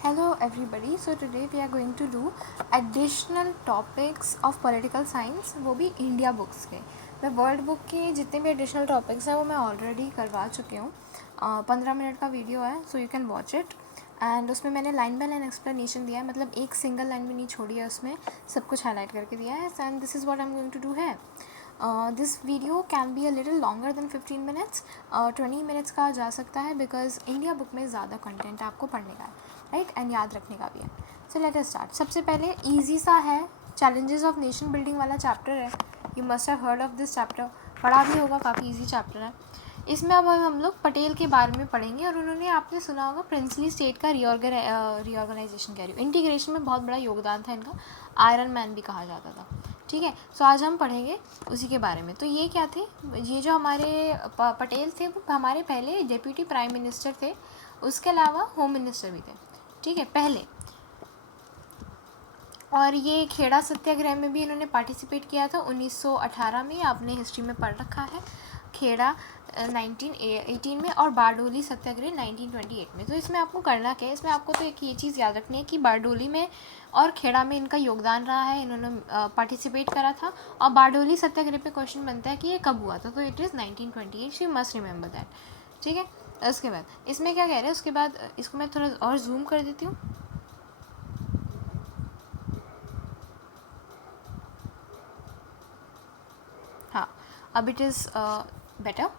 Hello everybody. So today we are going to do additional topics of political science, वो भी India books के. मैं world book के जितने भी एडिशनल टॉपिक्स हैं वो मैं ऑलरेडी करवा चुकी हूँ. 15 मिनट का वीडियो है, so you can watch it. And उसमें मैंने लाइन बाय लाइन एक्सप्लेनेशन दिया है, मतलब एक सिंगल लाइन भी नहीं छोड़ी है, उसमें सब कुछ हाईलाइट करके दिया है. And this is what I am going to do है. This video can be a little longer than 15 minutes. 20 minutes का जा सकता है बिकॉज इंडिया बुक में ज़्यादा कंटेंट आपको पढ़ने का है, राइट, एंड याद रखने का भी है. So let us start. सबसे पहले ईजी सा है, चैलेंजेस ऑफ नेशन बिल्डिंग वाला चैप्टर है. You must have heard of this chapter, पढ़ा भी होगा, काफ़ी ईजी चैप्टर है. इसमें अब हम लोग पटेल के बारे में पढ़ेंगे और उन्होंने, आपने सुना होगा, प्रिंसली स्टेट का रीऑर्गेनाइजेशन कह रही हूँ, इंटीग्रेशन में बहुत बड़ा योगदान था इनका. आयरन मैन भी कहा जाता था. ठीक है, सो आज हम पढ़ेंगे उसी के बारे में. तो ये क्या थे, ये जो हमारे पटेल थे वो हमारे पहले डेप्यूटी प्राइम मिनिस्टर थे, उसके अलावा होम मिनिस्टर भी थे. ठीक है, पहले. और ये खेड़ा सत्याग्रह में भी इन्होंने पार्टिसिपेट किया था 1918 में. आपने हिस्ट्री में पढ़ रखा है. खेड़ा 1918 में और बारडोली सत्याग्रह 1928 में. तो इसमें आपको करना क्या है, इसमें आपको तो एक ये चीज़ याद रखनी है कि बारडोली में और खेड़ा में इनका योगदान रहा है, इन्होंने पार्टिसिपेट करा था. और बारडोली सत्याग्रह पे क्वेश्चन बनता है कि ये कब हुआ था, तो it is 1928. You must remember that. ठीक है, उसके बाद इसमें क्या कह रहे हैं, उसके बाद इसको मैं थोड़ा और जूम कर देती हूँ. हाँ, अब इट इज़ बेटर.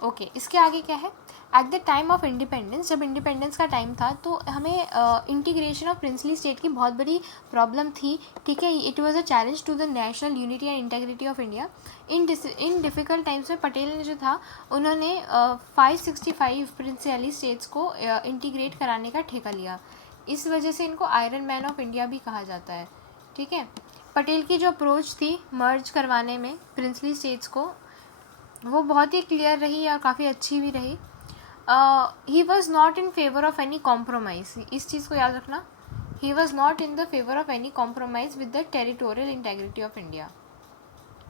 ओके, इसके आगे क्या है. At the time of independence, जब इंडिपेंडेंस का टाइम था तो हमें इंटीग्रेशन ऑफ प्रिंसली स्टेट की बहुत बड़ी प्रॉब्लम थी. ठीक है, it was a challenge to the national unity and integrity of India. In difficult times में पटेल ने जो था उन्होंने 565 प्रिंसियली स्टेट्स को इंटीग्रेट कराने का ठेका लिया. इस वजह से इनको आयरन मैन ऑफ इंडिया भी कहा जाता है. ठीक है, पटेल की जो अप्रोच थी मर्ज करवाने में प्रिंसली स्टेट्स को, वो बहुत ही क्लियर रही और काफ़ी अच्छी भी रही. He was not in favour of any compromise. इस चीज़ को याद रखना, he was not in the favour of any compromise with the territorial integrity of India.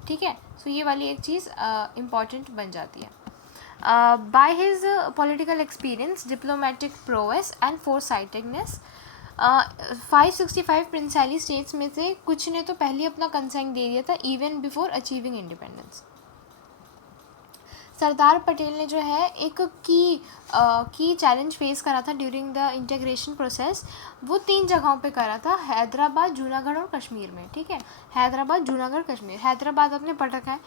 ठीक है, सो ये वाली एक चीज़ इम्पॉर्टेंट बन जाती है. By his political experience, diplomatic prowess and foresightedness, 565 principally states में से कुछ ने तो पहले अपना कंसेंट दे दिया था even before achieving independence. Sardar Patel ने जो है एक की चैलेंज फेस करा था ड्यूरिंग द इंटीग्रेशन प्रोसेस. वो 3 जगहों पे करा था, हैदराबाद, जूनागढ़ और कश्मीर में. ठीक है, हैदराबाद, जूनागढ़, कश्मीर. हैदराबाद आपने पढ़ रखा है,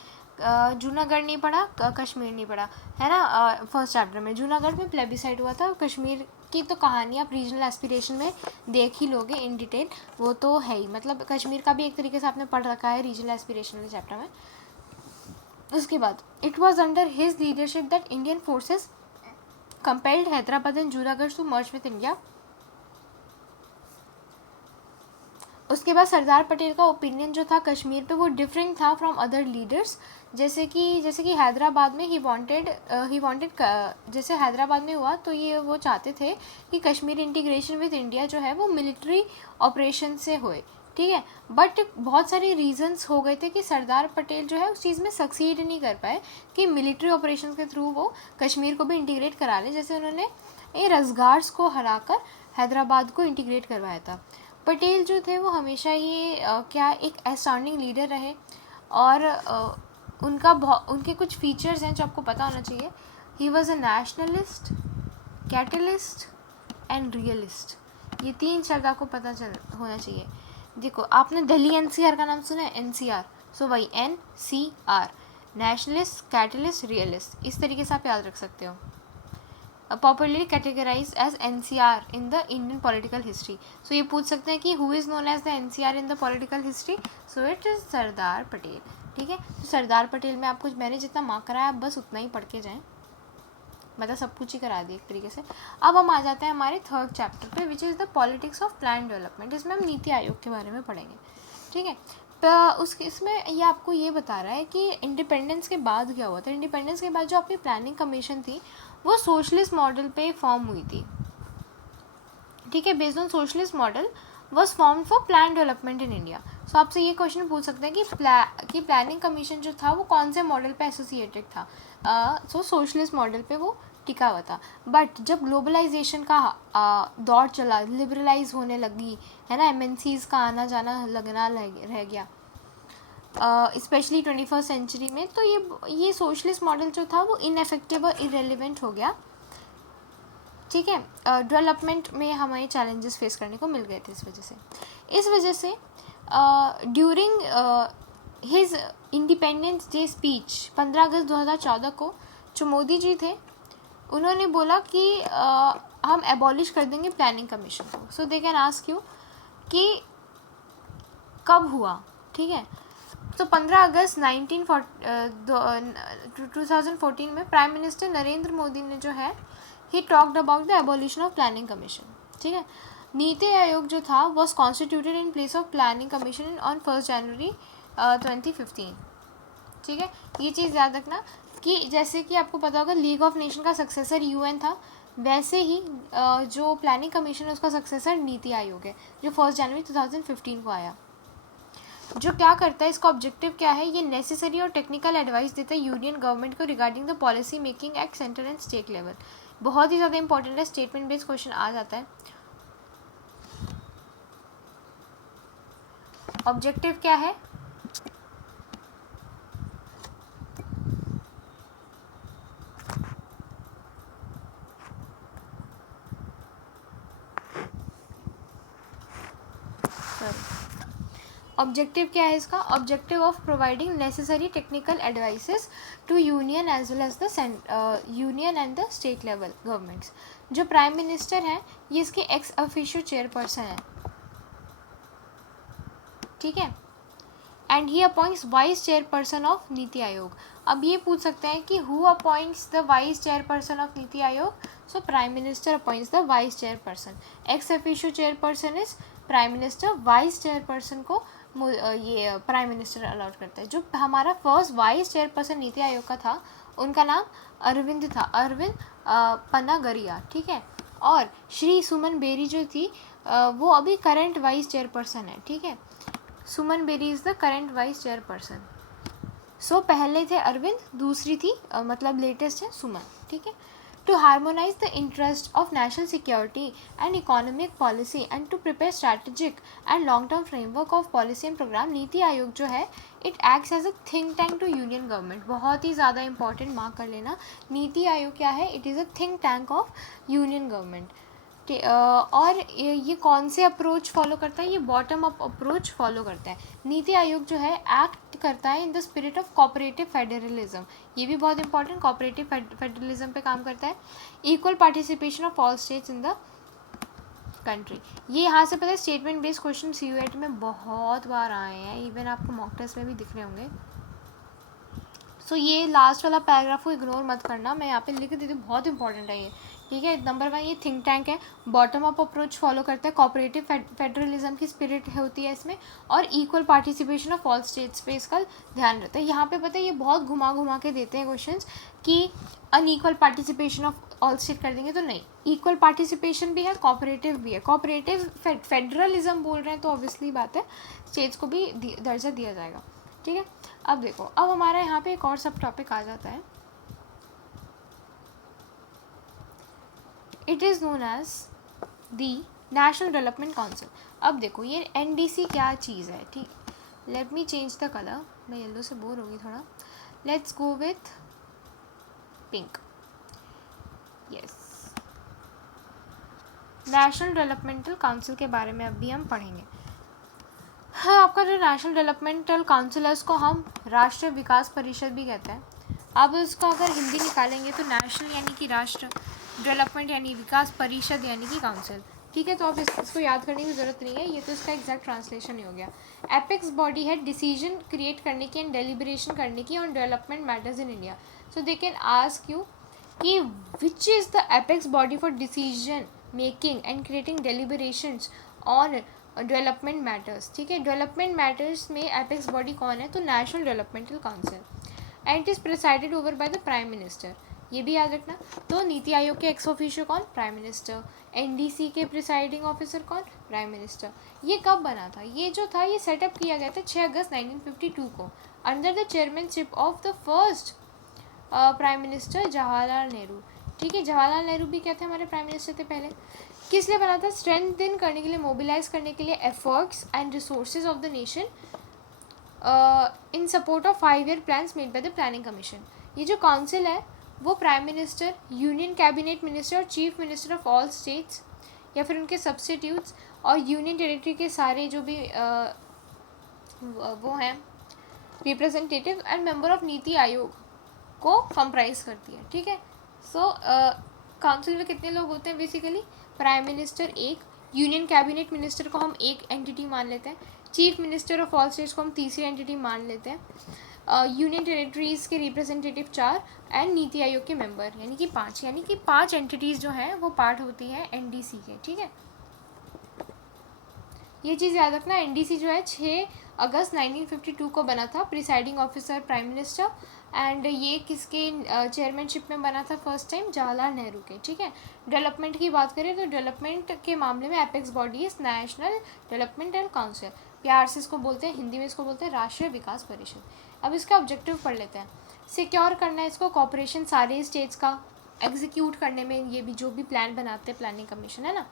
जूनागढ़ नहीं पढ़ा, कश्मीर नहीं पढ़ा है ना. फर्स्ट चैप्टर में जूनागढ़ में प्लेबिसाइड हुआ था. कश्मीर की तो कहानी आप रीजनल एस्पिरेशन में देख ही लोगे इन डिटेल, वो तो है ही. मतलब कश्मीर का भी एक तरीके से आपने पढ़ रखा है रीजनल एस्पिरेशन वाले चैप्टर में. उसके बाद it was under his leadership that Indian forces compelled Hyderabad and Junagadh to merge with India. उसके बाद सरदार पटेल का ओपिनियन जो था कश्मीर पे वो डिफरेंट था फ्रॉम अदर लीडर्स. जैसे कि हैदराबाद में ही वांटेड जैसे हैदराबाद में हुआ तो ये वो चाहते थे कि कश्मीर इंटीग्रेशन विद इंडिया जो है वो मिलिट्री ऑपरेशन से होए. ठीक है, बट बहुत सारे रीजंस हो गए थे कि सरदार पटेल जो है उस चीज़ में सक्सीड नहीं कर पाए कि मिलिट्री ऑपरेशंस के थ्रू वो कश्मीर को भी इंटीग्रेट करा लें. जैसे उन्होंने ये रज़गार्स को हराकर हैदराबाद को इंटीग्रेट करवाया था. पटेल जो थे वो हमेशा ही क्या एक एस्टाउंडिंग लीडर रहे. और उनके कुछ फीचर्स हैं जो आपको पता होना चाहिए. He was a nationalist, catalyst and realist. ये 3 शब्द आपको पता होना चाहिए. देखो, आपने दिल्ली एनसीआर का नाम सुना है, एनसीआर, सो वही NCR, नेशनलिस्ट, कैटलिस्ट, रियलिस्ट. इस तरीके से आप याद रख सकते हो. Popularly categorise as NCR in the Indian political history. So ये पूछ सकते हैं कि who is known as the NCR in the political history. So it is Sardar Patel. ठीक है, तो सरदार पटेल में आपको मैंने जितना मार्क कराया आप बस उतना ही पढ़ के जाएँ, मतलब सब कुछ ही करा दिया एक तरीके से. अब हम आ जाते हैं हमारे थर्ड चैप्टर पे विच is the politics of plan development. इसमें हम नीति आयोग के बारे में पढ़ेंगे. ठीक है, तो इसमें ये आपको ये बता रहा है कि इंडिपेंडेंस के बाद क्या हुआ था. इंडिपेंडेंस के बाद जो आपकी प्लानिंग कमीशन थी वो सोशलिस्ट मॉडल पे फॉर्म हुई थी. ठीक है, based on socialist model was form for plan development in India. So आपसे ये क्वेश्चन पूछ सकते हैं कि प्लानिंग कमीशन जो था वो कौन से मॉडल पे एसोसिएटेड था. सो सोशलिस्ट मॉडल पे वो टिका हुआ था। बट जब ग्लोबलाइजेशन का दौर चला, लिबरलाइज होने लगी, है ना, एमएनसीज का आना जाना लगना रह गया, स्पेशली 21st सेंचुरी में, तो ये सोशलिस्ट मॉडल जो था वो इनएफेक्टिव और इरेलीवेंट हो गया। ठीक है, डेवलपमेंट में हमें चैलेंजेस फेस करने को मिल गए थे इस वजह से during his independence day speech 15 अगस्त 2014 को जो मोदी जी थे, उन्होंने बोला कि हम एबॉलिश कर देंगे प्लानिंग कमीशन को। सो दे कैन आस्क यू कि कब हुआ। ठीक है, तो 15 अगस्त 2014 में प्राइम मिनिस्टर नरेंद्र मोदी ने जो है he talked about the abolition of planning commission. ठीक है, नीति आयोग जो था was constituted in place of planning commission on 1 जनवरी 2015। ठीक है, ये चीज़ याद रखना कि जैसे कि आपको पता होगा लीग ऑफ नेशन का सक्सेसर यूएन था, वैसे ही जो प्लानिंग कमीशन है उसका सक्सेसर नीति आयोग है जो 1 जनवरी 2015 को आया। जो क्या करता है, इसका ऑब्जेक्टिव क्या है, ये नेसेसरी और टेक्निकल एडवाइस देता है यूनियन गवर्नमेंट को regarding the policy making eight central and state level. बहुत ही ज़्यादा इंपॉर्टेंट है, स्टेटमेंट बेस्ड क्वेश्चन आ जाता है। ऑब्जेक्टिव क्या है, ऑब्जेक्टिव क्या है इसका, objective of providing necessary technical advices to union as well as the union and the state level governments. जो प्राइम मिनिस्टर हैं ये इसके एक्स ऑफिशियो चेयरपर्सन है। ठीक है, and he appoints vice chairperson of NITI Aayog. अब ये पूछ सकते हैं कि who appoints the vice chairperson of NITI Aayog. So prime minister appoints the vice chairperson, ex officio chairperson is prime minister, vice chairperson को ये प्राइम मिनिस्टर अलॉट करता है। जो हमारा first vice chairperson NITI Aayog का था उनका नाम अरविंद था, अरविंद पनागरिया। ठीक है, और श्री सुमन बेरी जो थी वो अभी करंट वाइस चेयरपर्सन है। ठीक है, Suman Bery is the current vice chairperson. So पहले थे अरविंद, दूसरी थी मतलब लेटेस्ट है सुमन। ठीक है, to harmonise the interest of national security and economic policy and to prepare strategic and long term framework of policy and programme, NITI Aayog जो है it acts as a think tank to union government. बहुत ही ज़्यादा important mark कर लेना, नीति आयोग क्या है, it is a think tank of union government. और ये कौन से अप्रोच फॉलो करता है, ये बॉटम अप अप्रोच फॉलो करता है। नीति आयोग जो है एक्ट करता है in the spirit of cooperative federalism, ये भी बहुत इंपॉर्टेंट, कोऑपरेटिव फेडरलिज्म पे काम करता है। Equal participation of all states in the country, ये यहाँ से पता है स्टेटमेंट बेस्ड क्वेश्चन CUET में बहुत बार आए हैं, इवन आपको मॉक टेस्ट में भी दिख रहे होंगे। सो ये लास्ट वाला पैराग्राफ को इग्नोर मत करना, मैं यहाँ पे लिख देती हूँ, बहुत इंपॉर्टेंट है ये। ठीक है, नंबर 1 ये थिंक टैंक है, बॉटम अप अप्रोच फॉलो करता है, कोऑपरेटिव फेडरलिज्म की स्पिरिट होती है इसमें, और equal participation of all states पे इसका ध्यान रहता है। यहाँ पे पता है ये बहुत घुमा घुमा के देते हैं क्वेश्चंस कि unequal participation of all state कर देंगे, तो नहीं, इक्वल पार्टिसिपेशन भी है, कोऑपरेटिव भी है। कोऑपरेटिव फेडरलिज्म बोल रहे हैं तो ऑब्वियसली बात है स्टेट्स को भी दर्जा दिया जाएगा। ठीक है, अब देखो, अब हमारा यहाँ पे एक और सब टॉपिक आ जाता है, it is known as the national development council. अब देखो ये NDC क्या चीज़ है। ठीक, let me change the colour, मैं येलो से बोर होगी थोड़ा, let's go with pink. Yes, national developmental council के बारे में अभी हम पढ़ेंगे। हाँ, आपका जो नेशनल डेवलपमेंटल काउंसिल है उसको हम राष्ट्रीय विकास परिषद भी कहते हैं। अब उसको अगर हिंदी निकालेंगे तो नेशनल यानी कि राष्ट्र, डेवलपमेंट यानी विकास, परिषद यानी कि काउंसिल। ठीक है, तो अब इसको याद करने की ज़रूरत नहीं है, ये तो इसका एग्जैक्ट ट्रांसलेशन ही हो गया। एपेक्स बॉडी है डिसीजन क्रिएट करने की एंड डेलिब्रेशन करने की on development matters in India. So they can ask you कि which is the apex body for decision making and creating deliberations on development matters. ठीक है, डेवलपमेंट मैटर्स में apex body कौन है, तो national developmental council, and it is presided over by the prime minister, ये भी याद रखना। तो नीति आयोग के एक्स ऑफिशियो कौन, प्राइम मिनिस्टर। NDC के प्रिसाइडिंग ऑफिसर कौन, प्राइम मिनिस्टर। ये कब बना था, ये जो था ये सेटअप किया गया था 6 अगस्त 1952 को under the chairmanship of the first prime minister Jawaharlal Nehru. ठीक है। जवाहरलाल नेहरू भी क्या थे, हमारे प्राइम मिनिस्टर थे पहले। किस लिए बना था? स्ट्रेंथन करने के लिए, मोबिलाइज करने के लिए efforts and resources of the nation in support of 5 year plans made by the planning commission. ये जो काउंसिल है वो prime minister, union cabinet minister और chief minister of all states या फिर उनके सब्स्टिट्यूट्स और यूनियन टेरिटरी के सारे जो भी वो हैं representative and member of NITI आयोग को कंप्राइज करती है। ठीक है। सो काउंसिल में कितने लोग होते हैं बेसिकली? प्राइम मिनिस्टर एक, यूनियन कैबिनेट मिनिस्टर को हम एक एंटिटी मान लेते हैं, chief minister of all states को हम तीसरी एंटिटी मान लेते हैं, यूनियन टेरिटरीज़ के रिप्रेजेंटेटिव 4 एंड नीति आयोग के मेंबर यानी कि 5, यानी कि 5 एंटिटीज़ जो हैं वो पार्ट होती हैं एनडीसी के। ठीक है, ये चीज़ याद रखना। एनडीसी जो है 6 अगस्त 1952 को बना था, presiding officer prime minister, and ये किसके चेयरमैनशिप में बना था फर्स्ट टाइम? जवाहरलाल नेहरू के। ठीक है। डेवलपमेंट की बात करें तो डेवलपमेंट के मामले में apex body is national development and council, प्यार से इसको बोलते हैं, हिंदी में इसको बोलते हैं राष्ट्रीय विकास परिषद। अब इसका ऑब्जेक्टिव पढ़ लेते हैं। सिक्योर करना है इसको कॉपरेशन सारे स्टेट्स का, एग्जीक्यूट करने में ये भी जो भी प्लान बनाते हैं प्लानिंग कमीशन, है ना।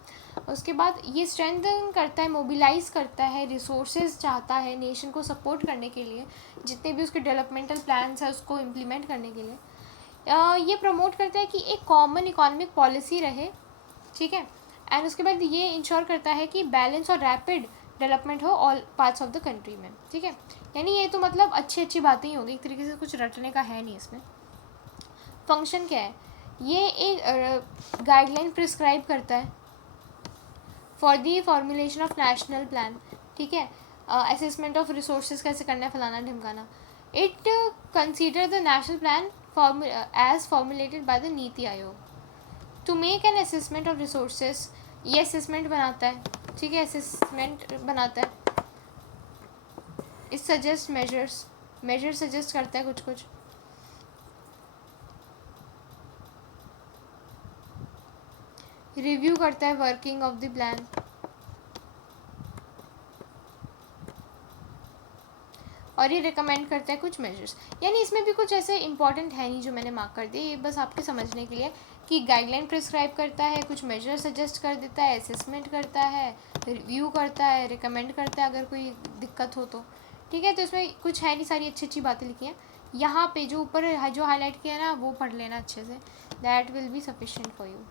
उसके बाद ये स्ट्रेंथन करता है, मोबिलाइज करता है, रिसोर्सेज चाहता है नेशन को सपोर्ट करने के लिए, जितने भी उसके डेवलपमेंटल प्लान्स हैं उसको इम्प्लीमेंट करने के लिए। ये प्रमोट करता है कि एक कॉमन इकोनॉमिक पॉलिसी रहे। ठीक है। एंड उसके बाद ये इंश्योर करता है कि बैलेंस और रैपिड डेवलपमेंट हो all parts of the country में। ठीक है। यानी ये तो मतलब अच्छी अच्छी बातें ही होगी, एक तरीके से कुछ रटने का है नहीं इसमें। फंक्शन क्या है? ये एक गाइडलाइन प्रिस्क्राइब करता है for the formulation of national plan. ठीक है। असेसमेंट ऑफ रिसोर्सेज कैसे करना है, फलाना ढिमकाना। It consider the national plan as formulated by the NITI Aayog to make an assessment of resources. ये असेसमेंट बनाता है। ठीक है, असेसमेंट बनाता है। इट सजेस्ट मेजर्स सजेस्ट करता है कुछ कुछ। रिव्यू करता है वर्किंग ऑफ द प्लान, और ये रिकमेंड करता है कुछ मेजर्स। यानी इसमें भी कुछ ऐसे इंपॉर्टेंट है नहीं जो मैंने मार्क कर दिए, ये बस आपके समझने के लिए कि गाइडलाइन प्रिस्क्राइब करता है, कुछ मेजर सजेस्ट कर देता है, असेसमेंट करता है, रिव्यू करता है, रिकमेंड करता है अगर कोई दिक्कत हो तो। ठीक है, तो इसमें कुछ है नहीं, सारी अच्छी अच्छी बातें लिखी हैं। यहाँ पे जो ऊपर जो हाईलाइट किया है ना वो पढ़ लेना अच्छे से, that will be sufficient for you.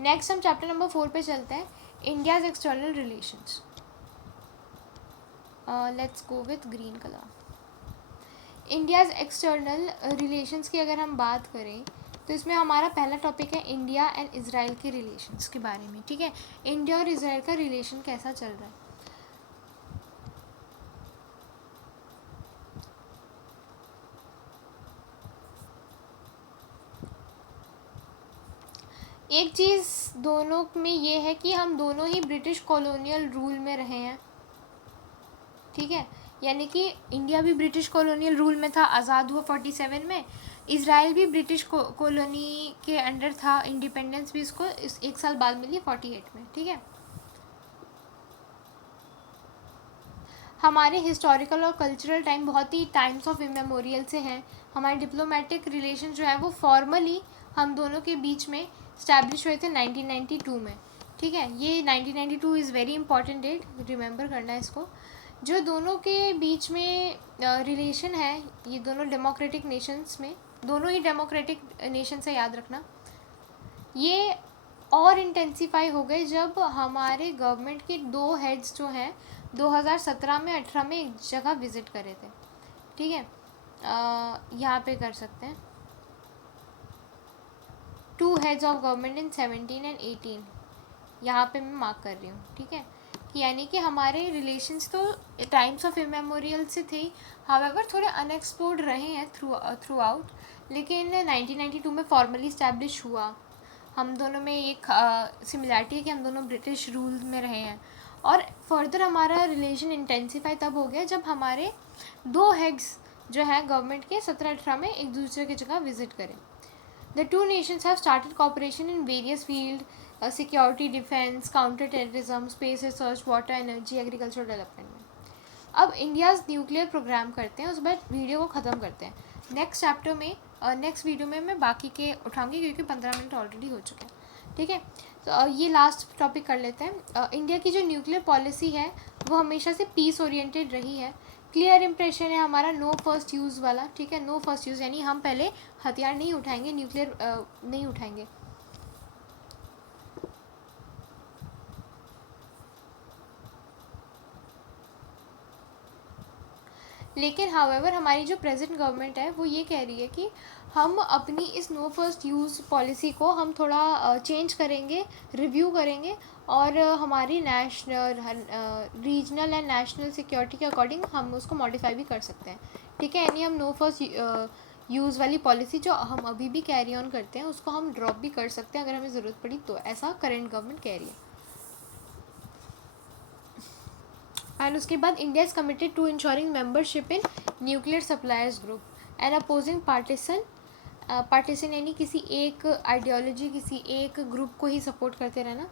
Next हम चैप्टर नंबर 4 पे चलते हैं, India's external relations. Let's go with green colour. India's external relations की अगर हम बात करें तो इसमें हमारा पहला टॉपिक है इंडिया एंड इज़राइल के रिलेशंस के बारे में। ठीक है, इंडिया और इज़राइल का रिलेशन कैसा चल रहा है। एक चीज़ दोनों में ये है कि हम दोनों ही ब्रिटिश कॉलोनियल रूल में रहे हैं। ठीक है, यानी कि इंडिया भी ब्रिटिश कॉलोनियल रूल में था, आज़ाद हुआ 47 में। इज़राइल भी ब्रिटिश कॉलोनी के अंडर था, इंडिपेंडेंस भी इसको एक साल बाद मिली 48 में। ठीक है, हमारे हिस्टोरिकल और कल्चरल टाइम बहुत ही टाइम्स ऑफ इमेमोरियल से हैं। हमारे डिप्लोमेटिक रिलेशन जो है वो फॉर्मली हम दोनों के बीच में इस्टेब्लिश हुए थे 1992 में। ठीक है, ये 1992 is very important date, remember करना है इसको। जो दोनों के बीच में रिलेशन है, ये दोनों डेमोक्रेटिक नेशंस में, दोनों ही डेमोक्रेटिक नेशन से, याद रखना, ये और इंटेंसीफाई हो गए जब हमारे गवर्नमेंट के 2 हेड्स जो हैं 2017 में 18 में एक जगह विज़िट करे थे। ठीक है, यहाँ पे कर सकते हैं 2 heads of government in 17 and 18, यहाँ पे मैं मार्क कर रही हूँ। ठीक है, यानी कि हमारे रिलेशंस तो टाइम्स ऑफ इमेमोरियल से थे, हावेवर थोड़े अनएक्सप्लोर्ड रहे हैं थ्रू आउट, लेकिन 1992 में फॉर्मली इस्टेब्लिश हुआ। हम दोनों में एक सिमिलैरिटी है कि हम दोनों ब्रिटिश रूल में रहे हैं, और फर्दर हमारा रिलेशन इंटेंसीफाई तब हो गया जब हमारे 2 हेड्स जो है गवर्नमेंट के 17-18 में एक दूसरे की जगह विजिट करें। The 2 nations have started cooperation in various field, security, defence, counter terrorism, space research, water, energy, agriculture development में। अब इंडियाज़ न्यूक्लियर प्रोग्राम करते हैं, उस बाद वीडियो को ख़त्म करते हैं। नेक्स्ट चैप्टर में नेक्स्ट वीडियो में मैं बाकी के उठाऊंगी, क्योंकि 15 मिनट ऑलरेडी हो चुके हैं, ठीक है। तो ये लास्ट टॉपिक कर लेते हैं। इंडिया की जो न्यूक्लियर पॉलिसी है वो हमेशा से पीस ओरिएंटेड रही है। क्लियर इंप्रेशन है हमारा नो फर्स्ट यूज़ वाला, ठीक है। नो फर्स्ट यूज़ यानी हम पहले हथियार नहीं उठाएंगे, न्यूक्लियर नहीं उठाएंगे। लेकिन हाउएवर हमारी जो प्रेजेंट गवर्नमेंट है वो ये कह रही है कि हम अपनी इस नो फर्स्ट यूज़ पॉलिसी को हम थोड़ा चेंज करेंगे, रिव्यू करेंगे, और हमारी national regional and national security के अकॉर्डिंग हम उसको मॉडिफाई भी कर सकते हैं, ठीक है। यानी हम नो फर्स्ट यूज़ वाली पॉलिसी जो हम अभी भी कैरी ऑन करते हैं उसको हम ड्रॉप भी कर सकते हैं अगर हमें ज़रूरत पड़ी तो, ऐसा करेंट गवर्नमेंट कह रही है। एंड उसके बाद India is committed to ensuring membership in nuclear suppliers group and opposing partition यानी किसी एक आइडियोलॉजी, किसी एक ग्रुप को ही सपोर्ट करते रहना।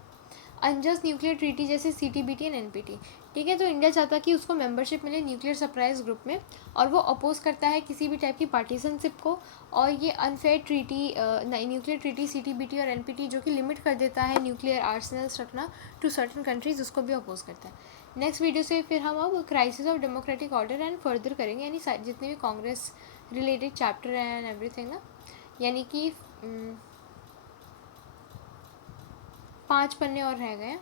अनजस्ट न्यूक्लियर ट्रीटी जैसे CTBT एंड NPT, ठीक है। तो इंडिया चाहता है कि उसको मेंबरशिप मिले न्यूक्लियर सप्लायर्स ग्रुप में, और वो अपोज करता है किसी भी टाइप की पार्टीशनशिप को, और ये unfair treaty nuclear treaty CTBT और NPT जो कि लिमिट कर देता है न्यूक्लियर आर्सनल्स रखना टू सर्टन कंट्रीज़, उसको भी अपोज करता है। नेक्स्ट वीडियो से फिर हम अब crisis of democratic order and further करेंगे, यानी जितने भी कांग्रेस रिलेटेड चैप्टर हैं एंड एवरीथिंग ना, यानी कि 5 पन्ने और रह गए हैं।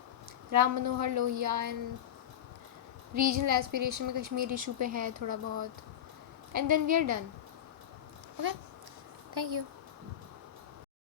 Ram Manohar Lohia and regional aspiration में कश्मीर इशू पे है थोड़ा बहुत, and then we are done. Okay, thank you.